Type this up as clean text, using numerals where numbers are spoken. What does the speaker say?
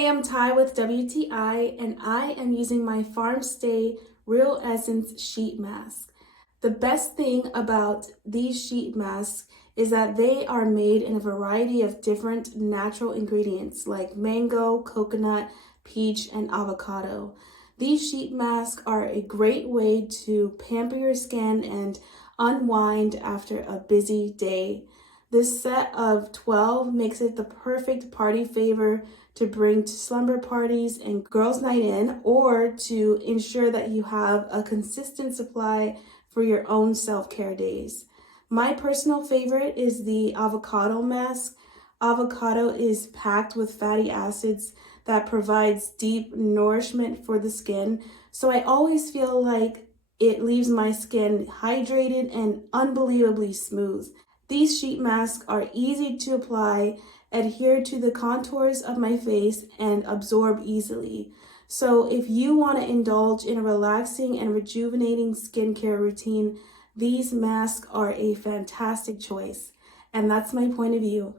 Hey, I'm Ty with WTI, and I am using my FARMSTAY Real Essence Sheet Mask. The best thing about these sheet masks is that they are made in a variety of different natural ingredients like mango, coconut, peach, and avocado. These sheet masks are a great way to pamper your skin and unwind after a busy day. This set of 12 makes it the perfect party favor to bring to slumber parties and girls' night in, or to ensure that you have a consistent supply for your own self-care days. My personal favorite is the avocado mask. Avocado is packed with fatty acids that provides deep nourishment for the skin, so I always feel like it leaves my skin hydrated and unbelievably smooth. These sheet masks are easy to apply, adhere to the contours of my face, and absorb easily. So if you want to indulge in a relaxing and rejuvenating skincare routine, these masks are a fantastic choice. And that's my point of view.